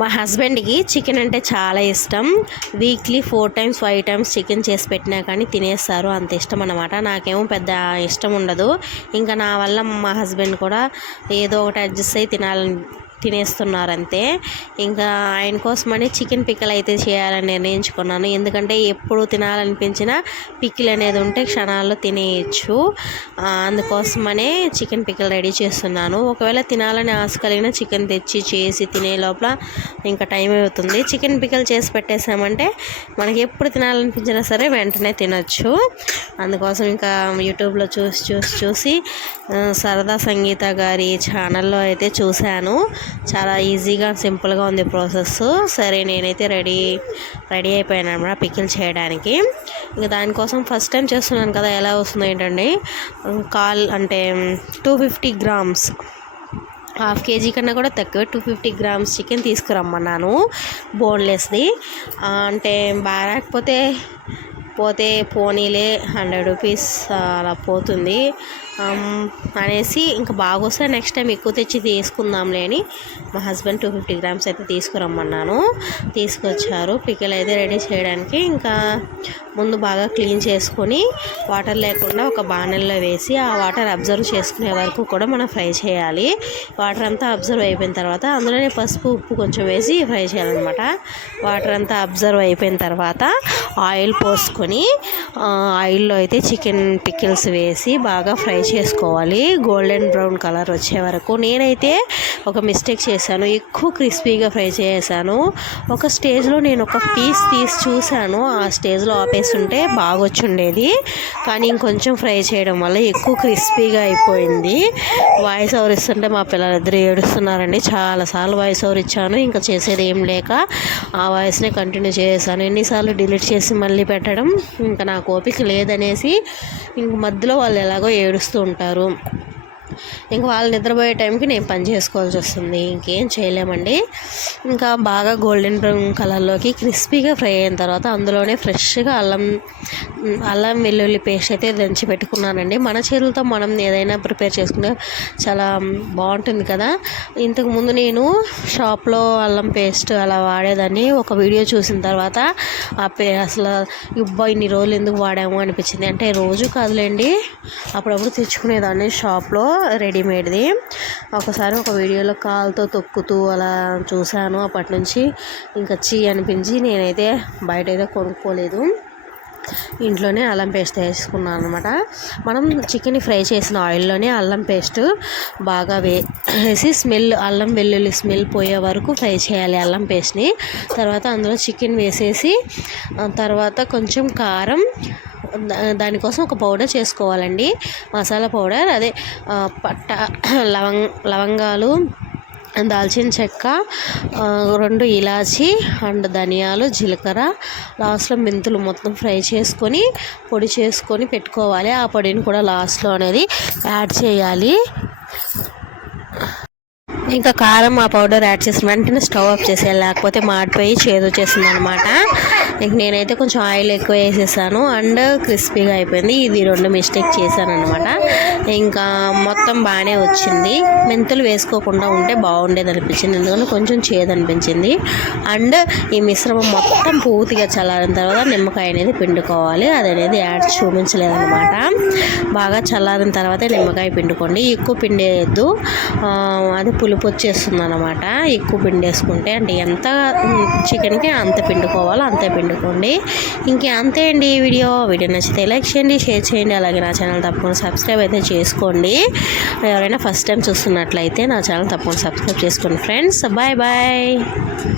మా హస్బెండ్కి చికెన్ అంటే చాలా ఇష్టం. వీక్లీ 4 టైమ్స్ 5 టైమ్స్ చికెన్ చేసి పెట్టినా కానీ తినేస్తారు, అంత ఇష్టం అన్నమాట. నాకేమో పెద్ద ఇష్టం ఉండదు. ఇంకా నా వల్ల మా హస్బెండ్ కూడా ఏదో ఒకటి అడ్జస్ట్ అయ్యి తినేస్తున్నారంతే. ఇంకా ఆయన కోసమని చికెన్ పిక్కల్ అయితే చేయాలని నిర్ణయించుకున్నాను. ఎందుకంటే ఎప్పుడు తినాలనిపించిన పికిల్ అనేది ఉంటే క్షణాల్లో తినేయచ్చు. అందుకోసమనే చికెన్ పిక్కల్ రెడీ చేస్తున్నాను. ఒకవేళ తినాలని ఆశ కలిగిన చికెన్ తెచ్చి చేసి తినే లోపల ఇంకా టైం అవుతుంది. చికెన్ పిక్కల్ చేసి పెట్టేసామంటే మనకి ఎప్పుడు తినాలనిపించినా సరే వెంటనే తినొచ్చు. అందుకోసం ఇంకా యూట్యూబ్లో చూసి సరదా సంగీత గారి ఛానల్లో అయితే చూశాను. చాలా ఈజీగా సింపుల్గా ఉంది ప్రాసెస్. సరే నేనైతే రెడీ అయిపోయాను అన్నమాట పికిల్ చేయడానికి. ఇంకా దానికోసం ఫస్ట్ టైం చేస్తున్నాను కదా, ఎలా వస్తుందో ఏంటండి. అంటే 250 గ్రామ్స్, హాఫ్ కేజీ కన్నా కూడా తక్కువ 250 గ్రామ్స్ చికెన్ తీసుకురమ్మన్నాను, బోన్లెస్ది. అంటే బాగా పోతే పోనీలే 100 రూపీస్ అలా పోతుంది అనేసి ఇంకా బాగా వస్తే నెక్స్ట్ టైం ఎక్కువ తెచ్చి తీసుకుందాంలే అని మా హస్బెండ్ 250 గ్రామ్స్ అయితే తీసుకురమ్మన్నాను. తీసుకొచ్చారు. పికిల్ అయితే రెడీ చేయడానికి ఇంకా ముందు బాగా క్లీన్ చేసుకొని వాటర్ లేకుండా ఒక బాణల్లో వేసి ఆ వాటర్ అబ్జర్వ్ చేసుకునే వరకు కూడా మనం ఫ్రై చేయాలి. వాటర్ అంతా అబ్జర్వ్ అయిపోయిన తర్వాత అందులోనే పసుపు ఉప్పు కొంచెం వేసి ఫ్రై చేయాలన్నమాట. వాటర్ అంతా అబ్జర్వ్ అయిపోయిన తర్వాత ఆయిల్ పోసుకొని ఆయిల్లో అయితే చికెన్ పికిల్స్ వేసి బాగా ఫ్రై చేసుకోవాలి, గోల్డెన్ బ్రౌన్ కలర్ వచ్చే వరకు. నేనైతే ఒక మిస్టేక్ చేశాను, ఎక్కువ క్రిస్పీగా ఫ్రై చేశాను. ఒక స్టేజ్లో నేను ఒక పీస్ తీసి చూశాను, ఆ స్టేజ్లో ఆపేస్తుంటే బాగా వచ్చి ఉండేది. కానీ ఇంకొంచెం ఫ్రై చేయడం వల్ల ఎక్కువ క్రిస్పీగా అయిపోయింది. వాయిస్ ఓవర్ ఇస్తుంటే మా పిల్లలిద్దరు ఏడుస్తున్నారండి. చాలాసార్లు వాయిస్ ఓవర్ ఇచ్చాను, ఇంకా చేసేది ఏం లేక ఆ వాయిస్నే కంటిన్యూ చేశాను. ఎన్నిసార్లు డిలీట్ చేసి మళ్ళీ పెట్టడం ఇంకా నాకు ఓపిక లేదనేసి ఇంక మధ్యలో వాళ్ళు ఎలాగో ఏడుస్తూ ఉంటారు. ఇంకా వాళ్ళు నిద్రపోయే టైంకి నేను పని చేసుకోవాల్సి వస్తుంది. ఇంకేం చేయలేమండి. ఇంకా బాగా గోల్డెన్ బ్రౌన్ కలర్లోకి క్రిస్పీగా ఫ్రై అయిన తర్వాత అందులోనే ఫ్రెష్గా అల్లం వెల్లుల్లి పేస్ట్ అయితే దంచి పెట్టుకున్నానండి. మన చేతులతో మనం ఏదైనా ప్రిపేర్ చేసుకుంటే చాలా బాగుంటుంది కదా. ఇంతకుముందు నేను షాప్లో అల్లం పేస్ట్ అలా వాడేదాన్ని. ఒక వీడియో చూసిన తర్వాత అసలు ఇన్ని రోజులు ఎందుకు వాడాము అనిపించింది. అంటే రోజు కాదులేండి, అప్పుడప్పుడు తెచ్చుకునేదాన్ని షాప్లో రెడీమేడ్ది. ఒకసారి ఒక వీడియోలో కాలుతో తొక్కుతూ అలా చూశాను. అప్పటి నుంచి ఇంకా అనిపించి నేనైతే బయట అయితే కొనుక్కోలేదు, ఇంట్లోనే అల్లం పేస్ట్ వేసుకున్నాను అనమాట. మనం చికెన్ ఫ్రై చేసిన ఆయిల్లోనే అల్లం పేస్ట్ బాగా వేసి అల్లం వెల్లుల్లి స్మెల్ పోయే వరకు ఫ్రై చేయాలి అల్లం పేస్ట్ని. తర్వాత అందులో చికెన్ వేసేసి తర్వాత కొంచెం కారం, దానికోసం ఒక పౌడర్ చేసుకోవాలండి, మసాలా పౌడర్. అదే పట్ట, లవంగాలు, దాల్చిన చెక్క, 2 ఇలాచి అండ్ ధనియాలు, జీలకర్ర, లాస్ట్లో మెంతులు మొత్తం ఫ్రై చేసుకొని పొడి చేసుకొని పెట్టుకోవాలి. ఆ పొడిని కూడా లాస్ట్లో అనేది యాడ్ చేయాలి. ఇంకా కారం ఆ పౌడర్ యాడ్ చేసిన వెంటనే స్టవ్ ఆఫ్ చేసేయాలి, లేకపోతే మాడిపోయి చేదు వచ్చేస్తుంది అనమాట. ఇంక నేనైతే కొంచెం ఆయిల్ ఎక్కువ వేసేసాను అండ్ క్రిస్పీగా అయిపోయింది. ఇది 2 మిస్టేక్ చేశాను అనమాట. ఇంకా మొత్తం బాగానే వచ్చింది. మెంతులు వేసుకోకుండా ఉంటే బాగుండేది అనిపించింది, ఎందుకంటే కొంచెం చేదు అనిపించింది. అండ్ ఈ మిశ్రమం మొత్తం పూర్తిగా చల్లారిన తర్వాత నిమ్మకాయ అనేది పిండుకోవాలి. అది అనేది యాడ్ చూపించలేదన్నమాట. బాగా చల్లారిన తర్వాత నిమ్మకాయ పిండుకోండి, ఎక్కువ పిండేయద్దు, అది పులుపు వచ్చేస్తుంది అనమాట. ఎక్కువ పిండేసుకుంటే అంటే ఎంత చికెన్కి అంత పిండుకోవాలో అంతే పిండుకోండి. ఇంకే అంతే అండి. వీడియో నచ్చితే లైక్ చేయండి, షేర్ చేయండి. అలాగే నా ఛానల్ తప్పకుండా సబ్స్క్రైబ్ అయితే చేసుకోండి. ఎవరైనా ఫస్ట్ టైం చూస్తున్నట్లయితే నా ఛానల్ తప్పకుండా సబ్స్క్రైబ్ చేసుకోండి ఫ్రెండ్స్. Bye bye.